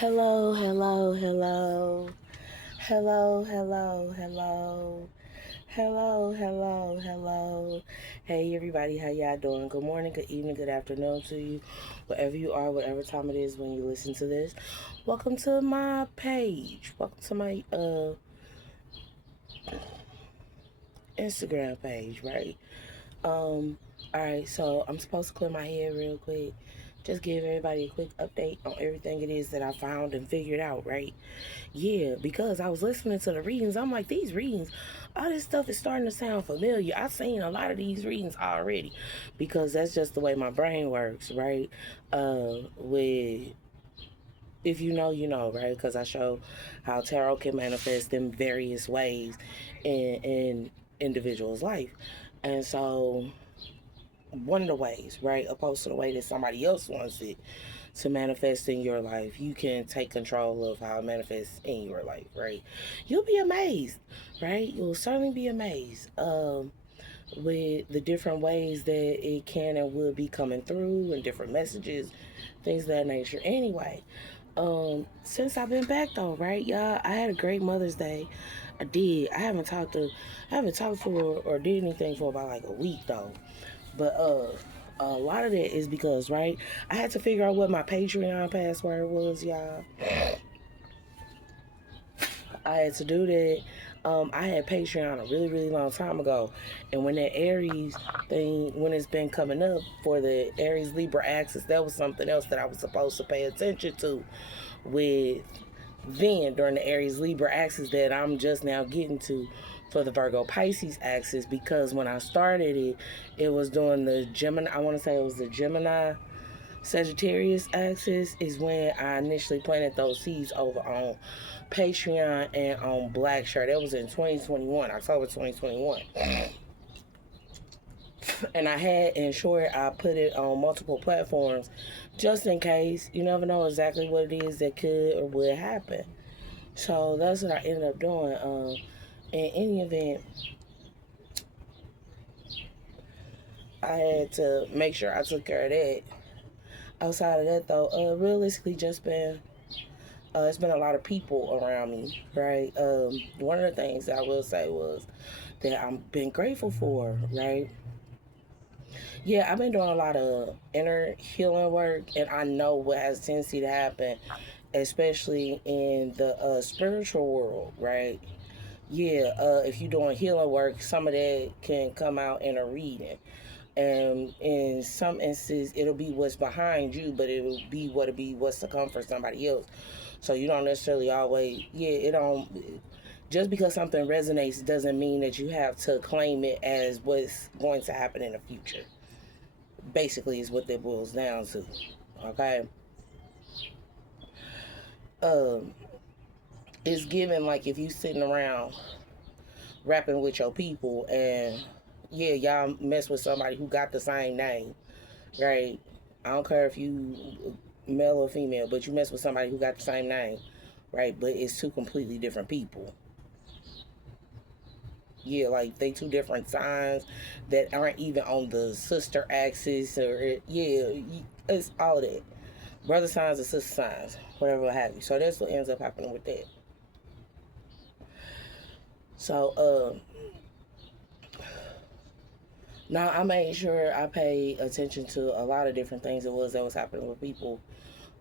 Hello, hello, hello. Hello, hello, hello. Hello, hello, hello. Hey everybody, how y'all doing? Good morning, good evening, good afternoon to you. Wherever you are, whatever time it is when you listen to this. Welcome to my page. Welcome to my Instagram page, right? Alright, so I'm supposed to clear my head real quick. Just give everybody a quick update on everything it is that I found and figured out, right? Yeah, because I was listening to the readings. I'm like, these readings, all this stuff is starting to sound familiar. I've seen a lot of these readings already because that's just the way my brain works, right? With if you know, you know, right? Because I show how tarot can manifest in various ways in individuals' life. And so one of the ways, right, opposed to the way that somebody else wants it to manifest in your life, you can take control of how it manifests in your life, right? You'll be amazed, right? You'll certainly be amazed with the different ways that it can and will be coming through and different messages, things of that nature. Anyway, since I've been back though, right, y'all, I had a great Mother's Day. I did. I haven't talked to her or did anything for about like a week though. But a lot of that is because, right, I had to figure out what my Patreon password was, y'all. I had to do that. I had Patreon a really, really long time ago. And when that Aries thing, when it's been coming up for the Aries Libra axis, that was something else that I was supposed to pay attention to with then during the Aries Libra axis that I'm just now getting to for the Virgo Pisces axis, because when I started it, it was doing the Gemini, I want to say it was the Gemini Sagittarius axis is when I initially planted those seeds over on Patreon and on Blackshare. That was in 2021, October 2021. And I had ensured I put it on multiple platforms just in case. You never know exactly what it is that could or would happen. So that's what I ended up doing. In any event, I had to make sure I took care of that. Outside of that, though, realistically, just been it's been a lot of people around me, right? One of the things that I will say was that I've been grateful for, right? Yeah, I've been doing a lot of inner healing work, and I know what has a tendency to happen, especially in the spiritual world, right? Yeah, if you're doing healing work, some of that can come out in a reading. And in some instances, it'll be what's behind you, but it'll be what's to come for somebody else. So you don't necessarily always, it don't, just because something resonates doesn't mean that you have to claim it as what's going to happen in the future. Basically, is what that boils down to. Okay? Um, it's given like if you sitting around rapping with your people and yeah, y'all mess with somebody who got the same name, right? I don't care if you male or female, but you mess with somebody who got the same name, right? But it's two completely different people. Yeah, like they two different signs that aren't even on the sister axis, or yeah, it's all of that. Brother signs and sister signs, whatever have you. So that's what ends up happening with that. So now I made sure I paid attention to a lot of different things that was happening with people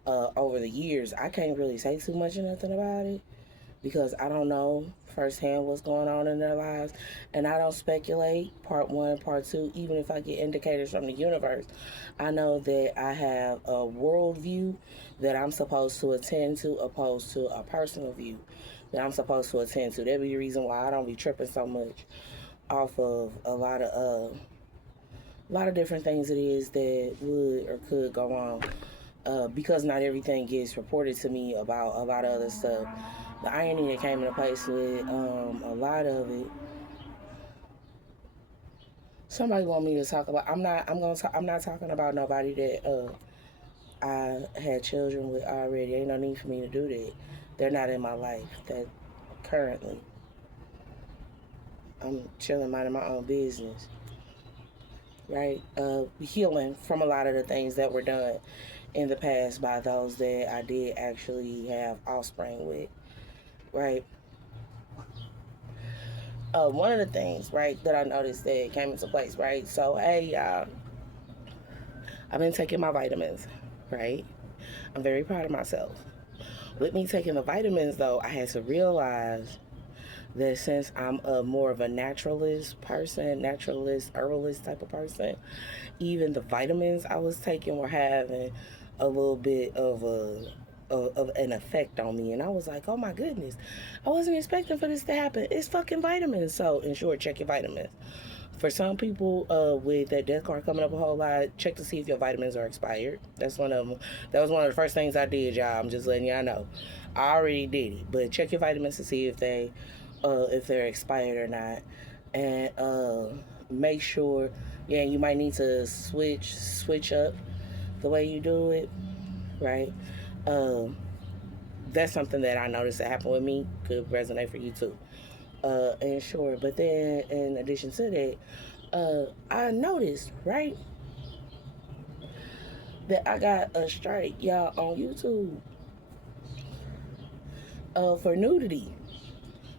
over the years. I can't really say too much or nothing about it because I don't know firsthand what's going on in their lives, and I don't speculate. Part one, part two, even if I get indicators from the universe, I know that I have a worldview that I'm supposed to attend to, opposed to a personal view that I'm supposed to attend to. That'd be the reason why I don't be tripping so much off of a lot of different things it is that would or could go on, because not everything gets reported to me about a lot of other stuff. The irony that came into place with a lot of it. Somebody want me to talk about. I'm not. I'm gonna. I'm not talking about nobody that I had children with already. Ain't no need for me to do that. They're not in my life. That currently, I'm chilling, minding my own business. Right, healing from a lot of the things that were done in the past by those that I did actually have offspring with, right? One of the things, right, that I noticed that came into place, right? So, hey, I've been taking my vitamins, right? I'm very proud of myself. With me taking the vitamins, though, I had to realize that since I'm a more of a naturalist person, naturalist, herbalist type of person, even the vitamins I was taking were having a little bit of an effect on me. And I was like, oh my goodness, I wasn't expecting for this to happen. It's fucking vitamins. So, in short, check your vitamins. For some people with that death card coming up a whole lot, check to see if your vitamins are expired. That's one of them. That was one of the first things I did, y'all. I'm just letting y'all know. I already did it, but check your vitamins to see if they're expired or not, and make sure. Yeah, you might need to switch up the way you do it, right? Um, that's something that I noticed that happened with me. Could resonate for you too. And sure, but then in addition to that, I noticed, right, that I got a strike, y'all, on YouTube for nudity.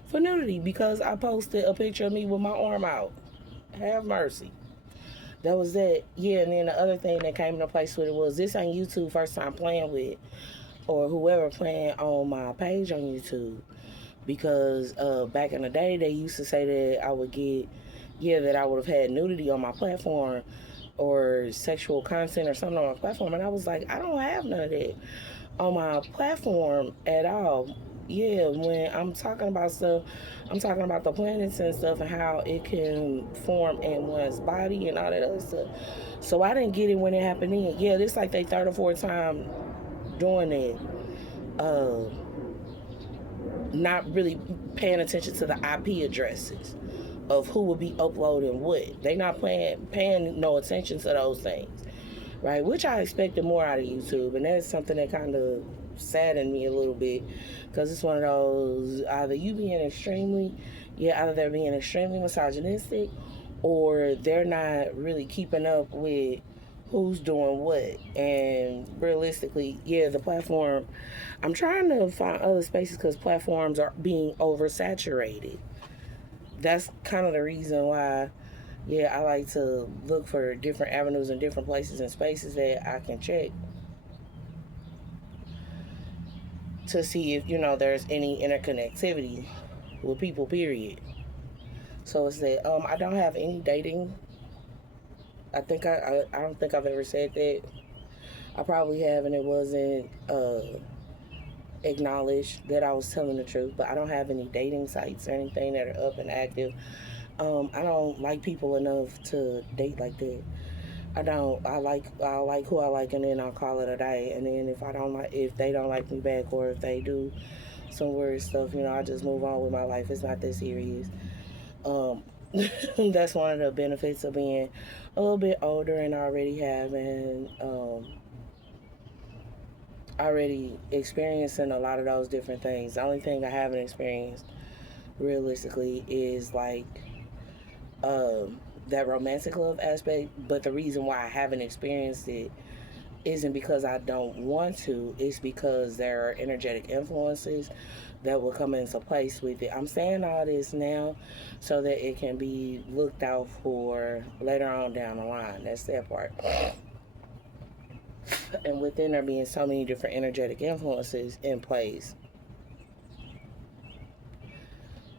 For nudity, because I posted a picture of me with my arm out. Have mercy. That was that. Yeah, and then the other thing that came into place with it was this ain't YouTube first time playing with, or whoever playing on my page on YouTube. Because back in the day, they used to say that I would get, yeah, that I would have had nudity on my platform or sexual content or something on my platform. And I was like, I don't have none of that on my platform at all. Yeah, when I'm talking about stuff, I'm talking about the planets and stuff and how it can form in one's body and all that other stuff. So I didn't get it when it happened then. Yeah, this like they third or fourth time doing it. Uh, Not really paying attention to the IP addresses of who will be uploading what. They not paying no attention to those things, right? Which I expected more out of YouTube, and that's something that kind of saddened me a little bit because it's one of those either you being extremely, yeah, either they're being extremely misogynistic or they're not really keeping up with who's doing what. And realistically, yeah, the platform, I'm trying to find other spaces because platforms are being oversaturated. That's kind of the reason why, yeah, I like to look for different avenues and different places and spaces that I can check to see if, there's any interconnectivity with people, period. So it's that I don't have any dating. I don't think I've ever said that. I probably have, and it wasn't acknowledged that I was telling the truth. But I don't have any dating sites or anything that are up and active. I don't like people enough to date like that. I don't. I like who I like, and then I'll call it a day. And then if they don't like me back, or if they do some weird stuff, I just move on with my life. It's not that serious. Um, that's one of the benefits of being a little bit older and already experiencing a lot of those different things. The only thing I haven't experienced realistically is like that romantic love aspect. But the reason why I haven't experienced it isn't because I don't want to. It's because there are energetic influences that will come into place with it. I'm saying all this now so that it can be looked out for later on down the line. That's that part. And within there being so many different energetic influences in place,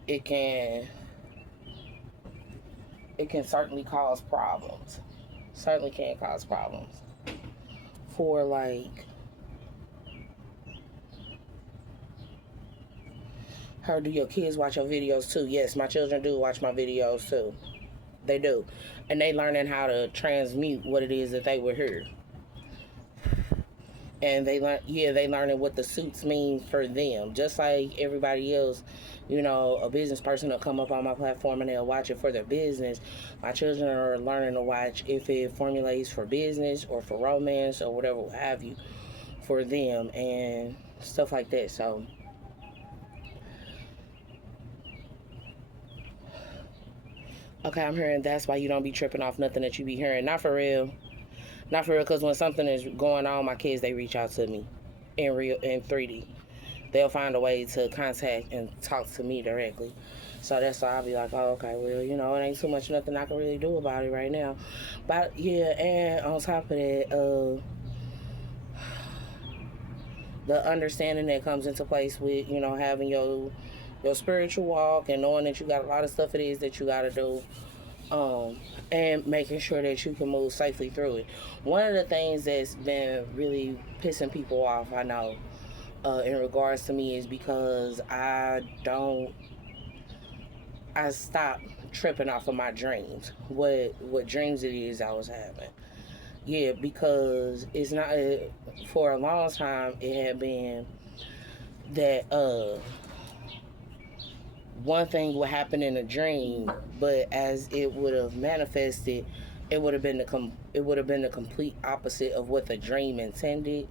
it can it can certainly cause problems. Certainly can cause problems for like her. Do your kids watch your videos too? Yes, my children do watch my videos too. They do, and they learning how to transmute what it is that they were here. And they learning what the suits mean for them, just like everybody else. A business person will come up on my platform and they'll watch it for their business. My children are learning to watch if it formulates for business or for romance or whatever have you for them and stuff like that. So okay, I'm hearing that's why you don't be tripping off nothing that you be hearing. Not for real. Not for real, because when something is going on, my kids, they reach out to me in 3D. They'll find a way to contact and talk to me directly. So that's why I'll be like, oh, okay, well, it ain't too much nothing I can really do about it right now. But yeah, and on top of that, the understanding that comes into place with, having your spiritual walk and knowing that you got a lot of stuff it is that you got to do, and making sure that you can move safely through it. One of the things that's been really pissing people off, I know, in regards to me, is because I stopped tripping off of my dreams. What dreams it is I was having. Yeah, because it's not, for a long time it had been that one thing would happen in a dream, but as it would have manifested, it would have been the complete opposite of what the dream intended.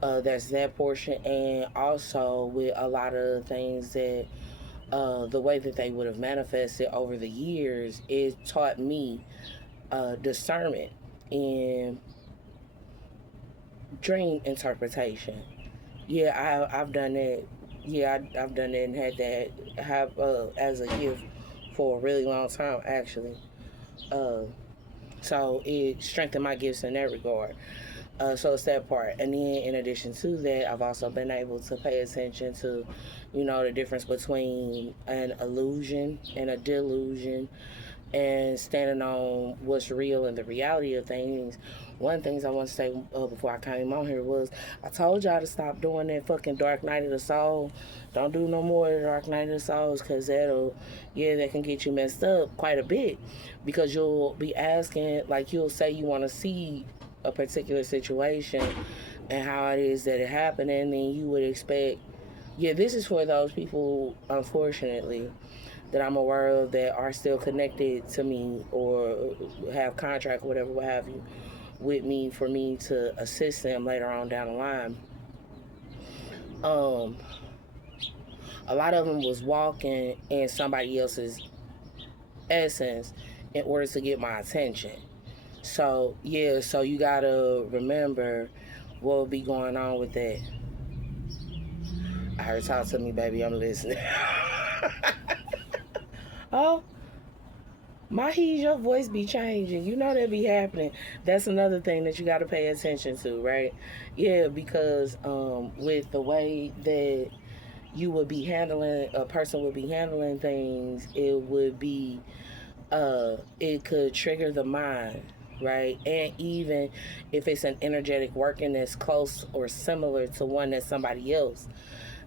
There's that portion, and also with a lot of things that the way that they would have manifested over the years, it taught me discernment in dream interpretation. Yeah, I've done that. Yeah, I've done that and had that have as a gift for a really long time, actually. Uh, so it strengthened my gifts in that regard. So it's that part. And then in addition to that, I've also been able to pay attention to, the difference between an illusion and a delusion, and standing on what's real and the reality of things. One of the things I want to say before I came on here was, I told y'all to stop doing that fucking Dark Night of the Soul. Don't do no more of the Dark Night of the Souls, because that can get you messed up quite a bit, because you'll be asking, like, you'll say you want to see a particular situation and how it is that it happened, and then you would expect, this is for those people, unfortunately, that I'm aware of that are still connected to me or have contract, whatever, what have you, with me, for me to assist them later on down the line. A lot of them was walking in somebody else's essence in order to get my attention. So so you gotta remember what will be going on with that. I heard, talk to me, baby. I'm listening. Oh, your voice be changing. You know that be happening. That's another thing that you got to pay attention to, right? Yeah, because with the way that a person would be handling things, it could trigger the mind, right? And even if it's an energetic working that's close or similar to one that somebody else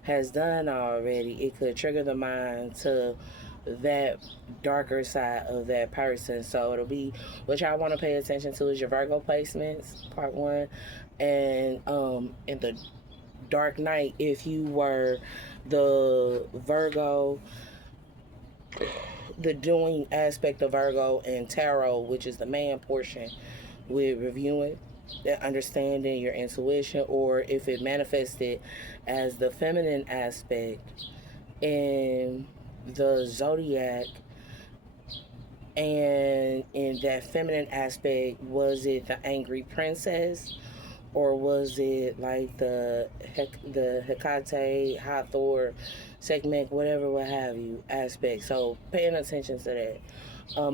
has done already, it could trigger the mind to that darker side of that person. So it'll be, what y'all want to pay attention to is your Virgo placements, part one, and in the dark night, if you were the Virgo, the doing aspect of Virgo and tarot, which is the man portion, with reviewing that, understanding your intuition, or if it manifested as the feminine aspect in the zodiac, and in that feminine aspect, was it the angry princess, or was it like the Hecate, Hathor, Sekhmet, whatever, what have you, aspect. So paying attention to that.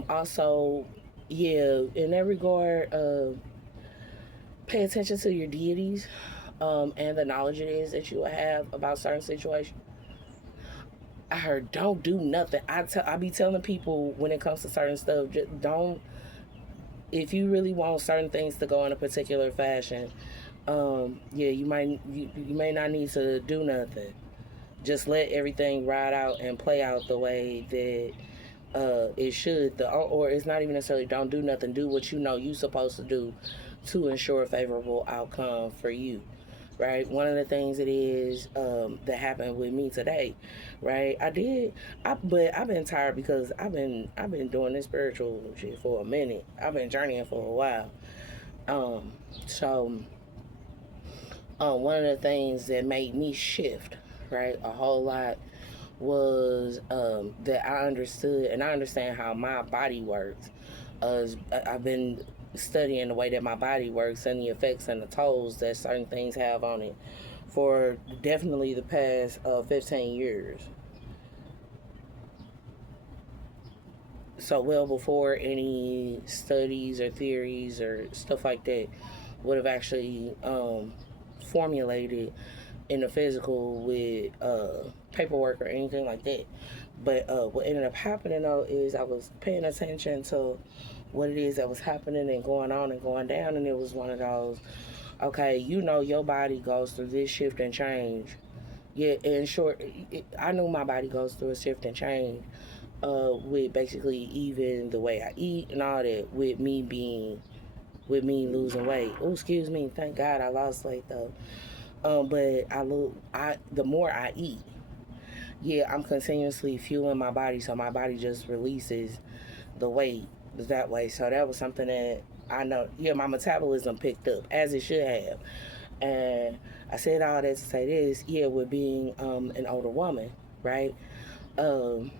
Also, in that regard, pay attention to your deities, and the knowledge it is that you will have about certain situations. I heard, don't do nothing. I be telling people, when it comes to certain stuff, just don't. If you really want certain things to go in a particular fashion, you may not need to do nothing. Just let everything ride out and play out the way that it should. Or it's not even necessarily don't do nothing. Do what you know you're supposed to do to ensure a favorable outcome for you. Right. One of the things it is that happened with me today, right? but I've been tired because I've been doing this spiritual shit for a minute. I've been journeying for a while. So one of the things that made me shift, right, a whole lot, was that I understood, and I understand how my body works. I've been studying the way that my body works and the effects and the tolls that certain things have on it for definitely the past 15 years. So well before any studies or theories or stuff like that would have actually formulated in the physical with paperwork or anything like that. But what ended up happening though is I was paying attention to what it is that was happening and going on and going down, and it was one of those, okay, you know, your body goes through this shift and change. Yeah, in short, I knew my body goes through a shift and change with basically even the way I eat and all that, with me losing weight. Oh, excuse me. Thank God I lost weight though. But the more I eat, yeah, I'm continuously fueling my body, so my body just releases the weight that way. So that was something that I know. Yeah, my metabolism picked up as it should have. And I said all that to say this. Yeah, with being an older woman, right? Um,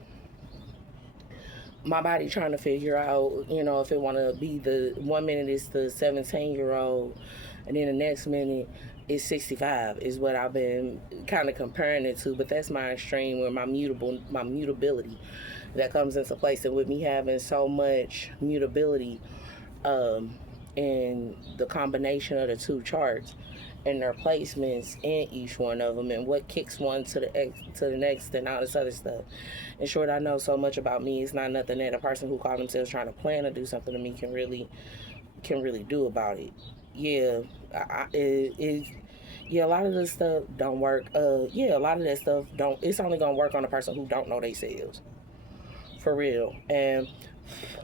my body trying to figure out, you know, if it want to be the 1 minute it's the 17-year-old, and then the next minute it's 65 is what I've been kind of comparing it to. But that's my extreme where my mutability that comes into place, and with me having so much mutability um, in the combination of the two charts and their placements in each one of them and what kicks one to the next and all this other stuff. In short, I know so much about me. It's not nothing that a person who called themselves trying to plan to do something to me can really do about it. Yeah, yeah, a lot of this stuff don't work. Yeah, a lot of that stuff don't. It's only gonna work on a person who don't know themselves, for real. And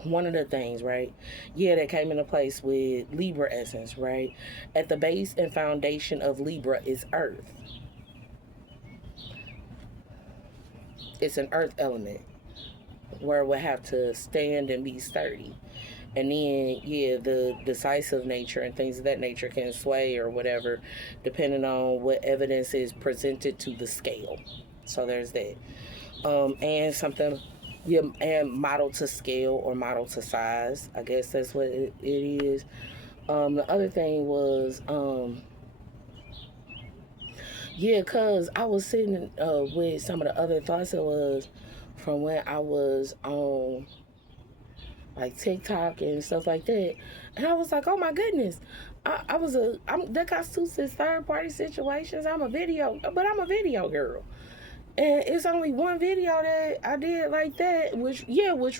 one of the things, right? Yeah, that came into place with Libra essence, right? At the base and foundation of Libra is Earth. It's an Earth element where it would have to stand and be sturdy. And then, yeah, the decisive nature and things of that nature can sway or whatever, depending on what evidence is presented to the scale. So there's that. And something, yeah, and model to scale or model to size. I guess that's what it is. The other thing was, yeah, cause I was sitting with some of the other thoughts it was from when I was on like TikTok and stuff like that, and I was like, oh my goodness, that constitutes as third party situations. I'm a video girl. And it's only one video that I did like that, which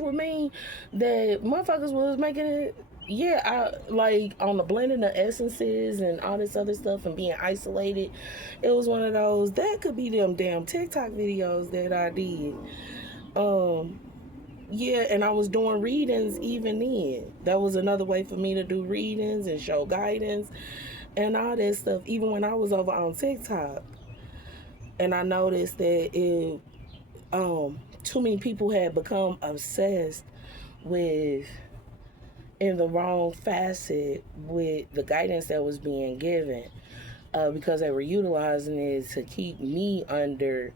would mean that motherfuckers was making it. Yeah, I like on the blending of essences and all this other stuff and being isolated. It was one of those that could be them damn TikTok videos that I did. Um, yeah, and I was doing readings even then. That was another way for me to do readings and show guidance and all that stuff. Even when I was over on TikTok, and I noticed that too many people had become obsessed with in the wrong facet with the guidance that was being given because they were utilizing it to keep me under,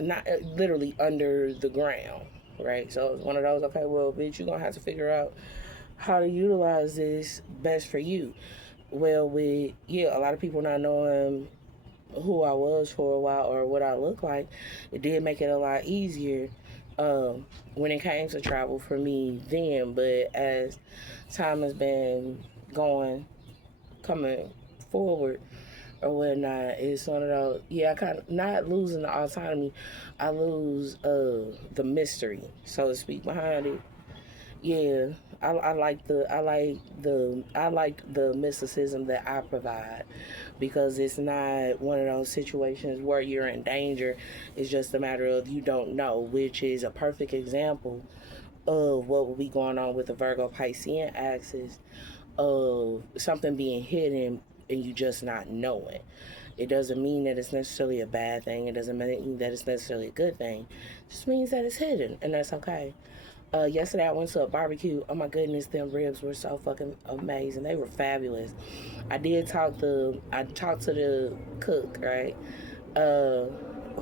not literally under the ground, right? So it was one of those, okay, well, bitch, you're going to have to figure out how to utilize this best for you. Well, with, yeah, a lot of people not knowing who I was for a while or what I look like, it did make it a lot easier when it came to travel for me then. But as time has been coming forward or whatnot, it's one of those, yeah, I kind of, not losing the autonomy, I lose the mystery, so to speak, behind it. Yeah, I like the mysticism that I provide because it's not one of those situations where you're in danger. It's just a matter of you don't know, which is a perfect example of what will be going on with the Virgo Piscean axis of something being hidden and you just not knowing. It doesn't mean that it's necessarily a bad thing. It doesn't mean that it's necessarily a good thing. It just means that it's hidden, and that's okay. Yesterday I went to a barbecue. Oh my goodness, them ribs were so fucking amazing. They were fabulous. I talked to the cook, right? Uh,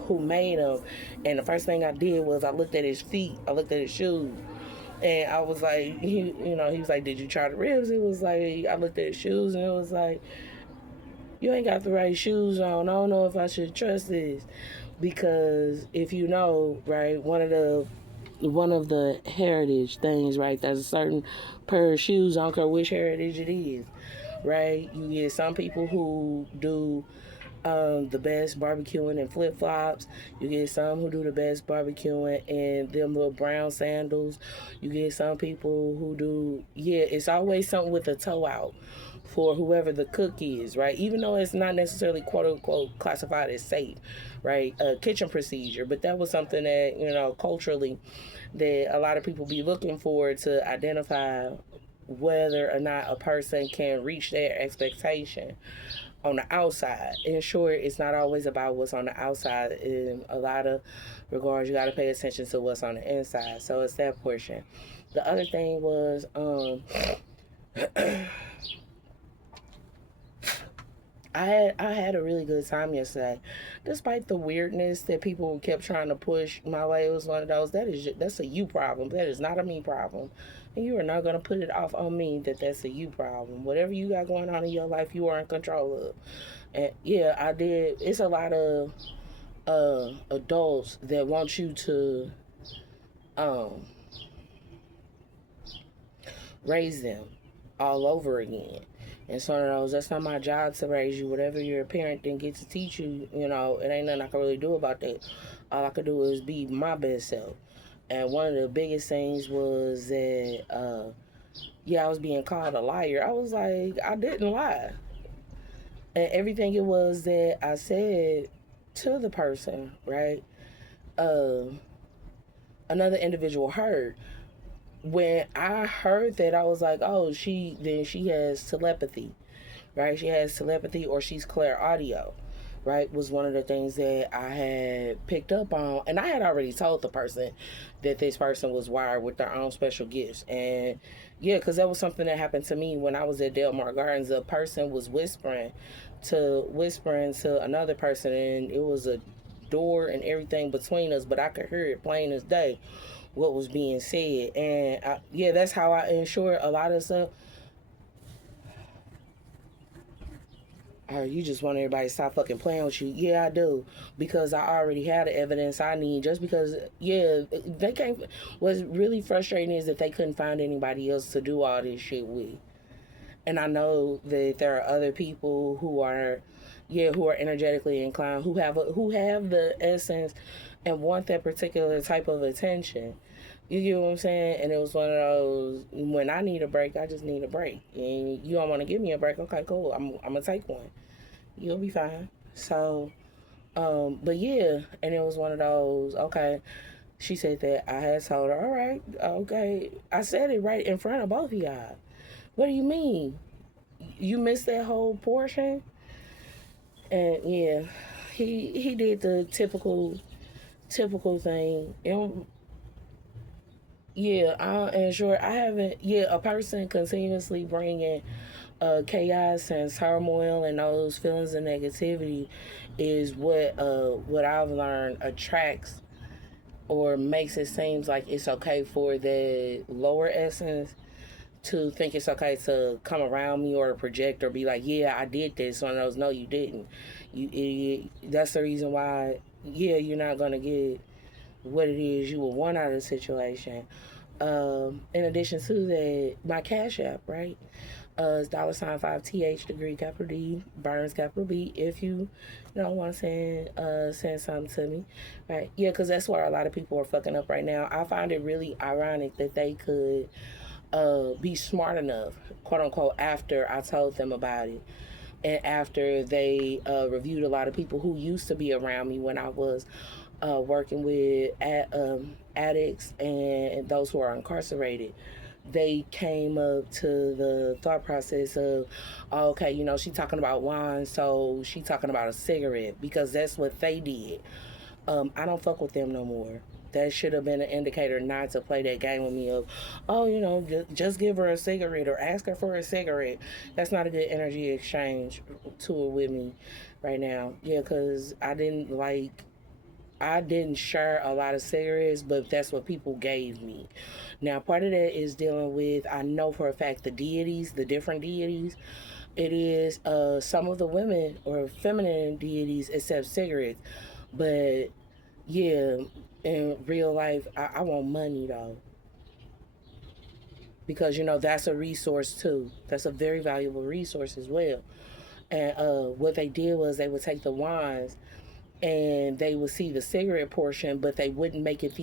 who made them? And the first thing I did was I looked at his feet. I looked at his shoes. And I was like, he was like, did you try the ribs? It was like, I looked at his shoes and it was like, you ain't got the right shoes on. I don't know if I should trust this. Because if you know, right, one of the heritage things, right, there's a certain pair of shoes, I don't care which heritage it is, right? You get some people who do the best barbecuing in flip flops. You get some who do the best barbecuing in them little brown sandals. You get some people who do, yeah, it's always something with a toe out for whoever the cook is, right? Even though it's not necessarily quote unquote classified as safe, right? A kitchen procedure, but that was something that, culturally, that a lot of people be looking for to identify whether or not a person can reach their expectation on the outside. In short, it's not always about what's on the outside. In a lot of regards, you got to pay attention to what's on the inside. So it's that portion. The other thing was, I had a really good time yesterday, despite the weirdness that people kept trying to push my way. It was one of those that's a you problem. That is not a me problem, and you are not gonna put it off on me that that's a you problem. Whatever you got going on in your life, you are in control of. And yeah, I did. It's a lot of adults that want you to um, raise them all over again. And so that's not my job to raise you. Whatever your parent didn't get to teach you, it ain't nothing I can really do about that. All I could do is be my best self. And one of the biggest things was that, yeah, I was being called a liar. I was like, I didn't lie. And everything it was that I said to the person, right? Uh, Another individual heard. When I heard that, I was like, oh, she has telepathy, right? She has telepathy, or she's clear audio, right? Was one of the things that I had picked up on, and I had already told the person that this person was wired with their own special gifts, and yeah, because that was something that happened to me when I was at Delmar Gardens. A person was whispering to another person, and it was a door and everything between us, but I could hear it plain as day what was being said. And yeah, that's how I ensure a lot of stuff. Or you just want everybody to stop fucking playing with you. Yeah, I do. Because I already had the evidence I need. Just because, yeah, they can't. What's really frustrating is that they couldn't find anybody else to do all this shit with. And I know that there are other people who are, yeah, who are energetically inclined, who have the essence and want that particular type of attention. You get what I'm saying? And it was one of those, when I need a break, I just need a break. And you don't want to give me a break, okay, cool. I'm going to take one. You'll be fine. So, but yeah, and it was one of those, okay. She said that I had told her, all right, okay. I said it right in front of both of y'all. What do you mean? You missed that whole portion? And yeah, he did the typical thing. Yeah, and sure, I haven't. Yeah, a person continuously bringing chaos and turmoil and those feelings of negativity is what I've learned attracts or makes it seems like it's okay for the lower essence to think it's okay to come around me or project or be like, yeah, I did this. One of those, no, you didn't. You idiot. That's the reason why, yeah, you're not going to get what it is you would want out of the situation. In addition to that, my Cash App, right? It's $5TH degree capital D Burns capital B. If you want to send something to me, right? Yeah, because that's where a lot of people are fucking up right now. I find it really ironic that they could be smart enough, quote unquote, after I told them about it. And after they reviewed a lot of people who used to be around me when I was working with addicts and those who are incarcerated, they came up to the thought process of, oh, okay, she talking about wine, so she talking about a cigarette because that's what they did. I don't fuck with them no more. That should have been an indicator not to play that game with me of, oh, just give her a cigarette or ask her for a cigarette. That's not a good energy exchange to it with me right now. Yeah, because I didn't share a lot of cigarettes, but that's what people gave me. Now, part of that is dealing with, I know for a fact, the deities, the different deities. It is some of the women or feminine deities accept cigarettes. But yeah, in real life, I want money though. Because that's a resource too. That's a very valuable resource as well. And what they did was they would take the wands and they would see the cigarette portion, but they wouldn't make it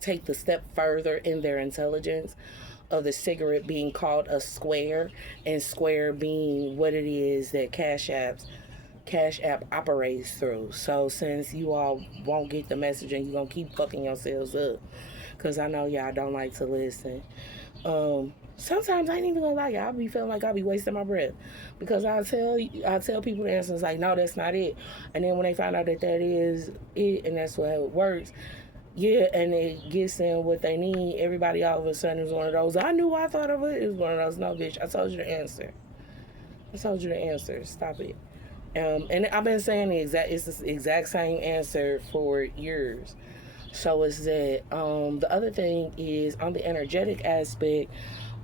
take the step further in their intelligence of the cigarette being called a square, and square being what it is that Cash App operates through. So since you all won't get the message and you're gonna keep fucking yourselves up, because I know y'all don't like to listen. Sometimes I ain't even gonna lie, y'all. I be feeling like I be wasting my breath because I tell people the answer is like, no, that's not it. And then when they find out that that is it and that's what it works, yeah, and it gets them what they need. Everybody all of a sudden is one of those. I knew I thought of it. It was one of those. No, bitch. I told you the answer. I told you the answer. Stop it. And I've been saying it's the exact same answer for years. So it's that. The other thing is on the energetic aspect.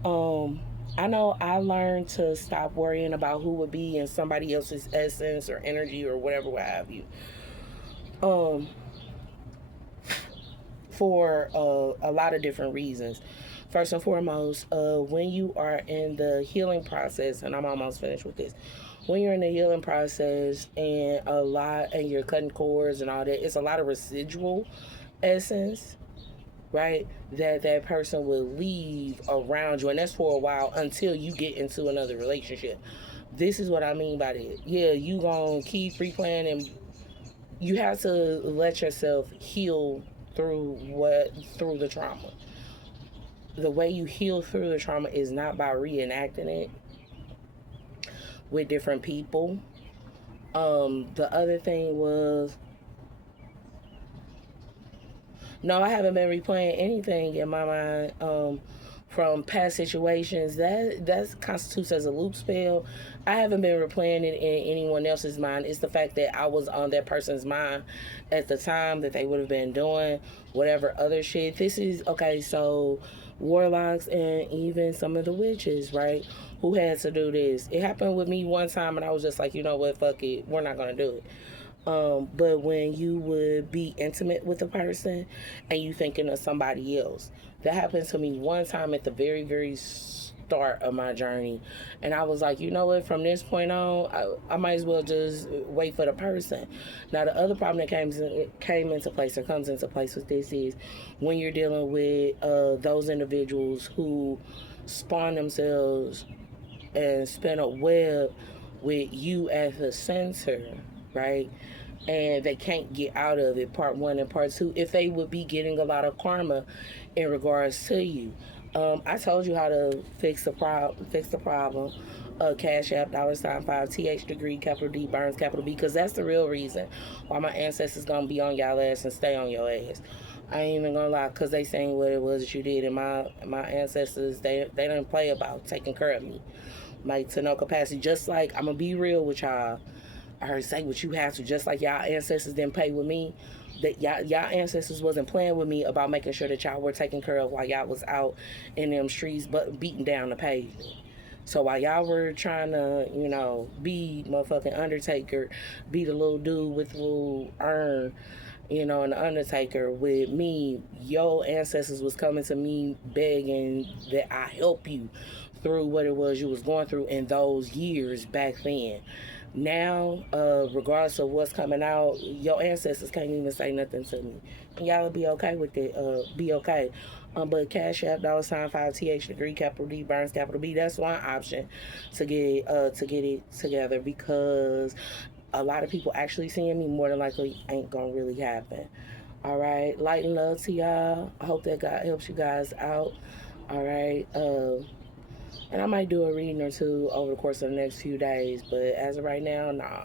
Um, I know I learned to stop worrying about who would be in somebody else's essence or energy or whatever, what have you. Um, for a lot of different reasons. First and foremost, when you are in the healing process, and I'm almost finished with this. When you're in the healing process and you're cutting cords and all that, it's a lot of residual essence, right? That person will leave around you, and that's for a while until you get into another relationship. This is what I mean by that. Yeah, you gonna keep replaying, and you have to let yourself heal through the trauma. The way you heal through the trauma is not by reenacting it with different people. The other thing was, no, I haven't been replaying anything in my mind from past situations. That constitutes as a loop spell. I haven't been replaying it in anyone else's mind. It's the fact that I was on that person's mind at the time that they would have been doing whatever other shit. This is okay. So warlocks and even some of the witches, right? Who had to do this? It happened with me one time, and I was just like, you know what, fuck it, we're not gonna do it. But when you would be intimate with a person and you thinking of somebody else, that happened to me one time at the very, very start of my journey, and I was like, you know what? From this point on, I might as well just wait for the person. Now, the other problem that came into place or comes into place with this is when you're dealing with those individuals who spawn themselves and spin a web with you as the center, right? And they can't get out of it, part one and part two, if they would be getting a lot of karma in regards to you. I told you how to fix the problem. Cash App, $5, TH degree, capital D, Burns, capital B, because that's the real reason why my ancestors gonna be on y'all ass and stay on your ass. I ain't even gonna lie, because they saying what it was that you did, and my ancestors, they didn't play about taking care of me. Like, to no capacity. Just like, I'm gonna be real with y'all. I heard say what you have to, just like y'all ancestors didn't pay with me. That y'all ancestors wasn't playing with me about making sure that y'all were taken care of while y'all was out in them streets, but beating down the pavement. So while y'all were trying to, be motherfucking Undertaker, be the little dude with the little urn, and the Undertaker with me, your ancestors was coming to me begging that I help you through what it was you was going through in those years back then. Now, regardless of what's coming out, your ancestors can't even say nothing to me. And y'all will be okay with it. Be okay. But Cash App, $5, TH degree, capital D, Burns, capital B. That's one option to get it together, because a lot of people actually seeing me more than likely ain't gonna really happen. All right, light and love to y'all. I hope that God helps you guys out. All right. And I might do a reading or two over the course of the next few days, but as of right now, nah.